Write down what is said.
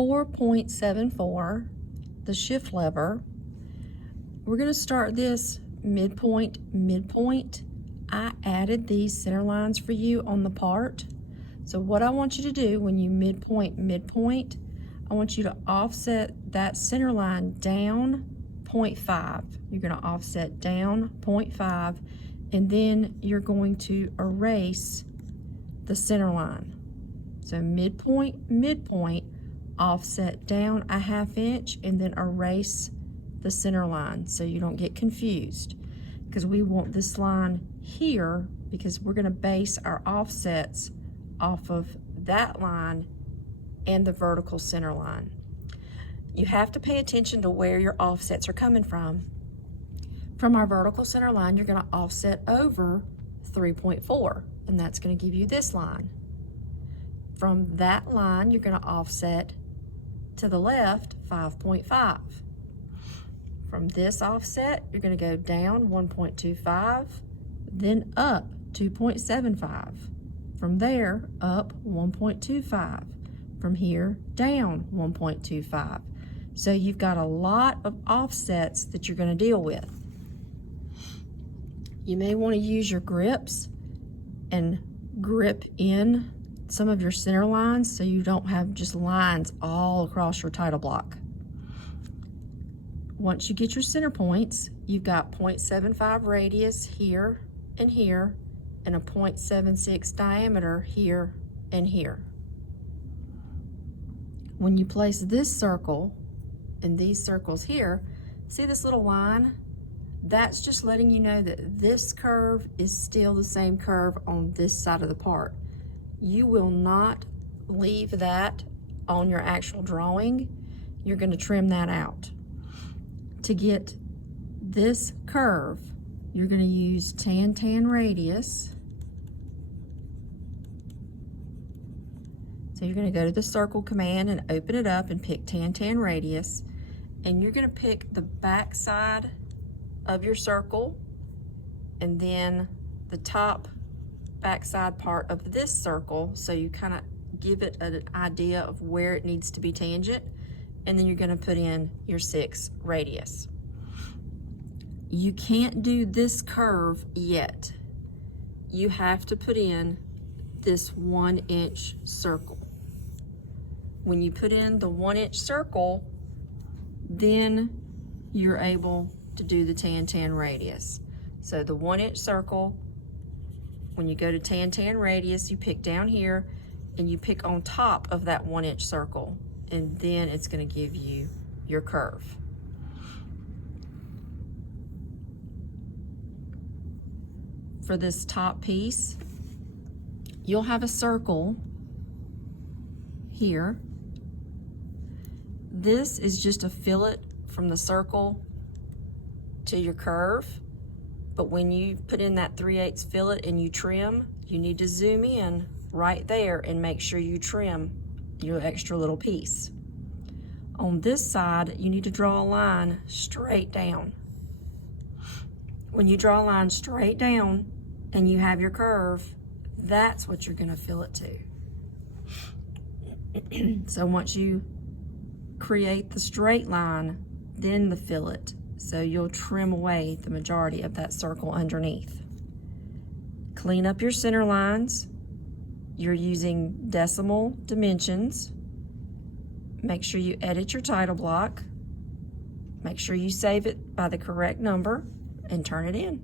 4.74, the shift lever. We're going to start this midpoint, midpoint. I added these center lines for you on the part. So what I want you to do when you midpoint, midpoint, I want you to offset that center line down 0.5. You're going to offset down 0.5, and then you're going to erase the center line. So midpoint, midpoint, offset down a 1/2 inch, and then erase the center line so you don't get confused, because we want this line here because we're going to base our offsets off of that line and the vertical center line. You have to pay attention to where your offsets are coming from. From our vertical center line, you're going to offset over 3.4, and that's going to give you this line. From that line, you're going to offset to the left 5.5. From this offset, you're going to go down 1.25, then up 2.75. From there, up 1.25. From here, down 1.25. So you've got a lot of offsets that you're going to deal with. You may want to use your grips and grip in some of your center lines so you don't have just lines all across your title block. Once you get your center points, you've got 0.75 radius here and here, and a 0.76 diameter here and here. When you place this circle and these circles here, see this little line? That's just letting you know that this curve is still the same curve on this side of the part. You will not leave that on your actual drawing. You're going to trim that out. To get this curve, you're going to use tan radius. So you're going to go to the circle command and open it up and pick tan radius, and you're going to pick the back side of your circle and then the top backside part of this circle, so you kind of give it an idea of where it needs to be tangent, and then you're going to put in your 6 radius. You can't do this curve yet. You have to put in this 1-inch circle. When you put in the 1-inch circle, then you're able to do the tan radius. So the 1-inch circle, when you go to tan radius, you pick down here and you pick on top of that 1-inch circle, and then it's going to give you your curve. For this top piece, you'll have a circle here. This is just a fillet from the circle to your curve, but when you put in that 3/8 fillet and you trim, you need to zoom in right there and make sure you trim your extra little piece. On this side, you need to draw a line straight down. When you draw a line straight down and you have your curve, that's what you're going to fillet to. So once you create the straight line, then the fillet, so you'll trim away the majority of that circle underneath. Clean up your center lines. You're using decimal dimensions. Make sure you edit your title block. Make sure you save it by the correct number and turn it in.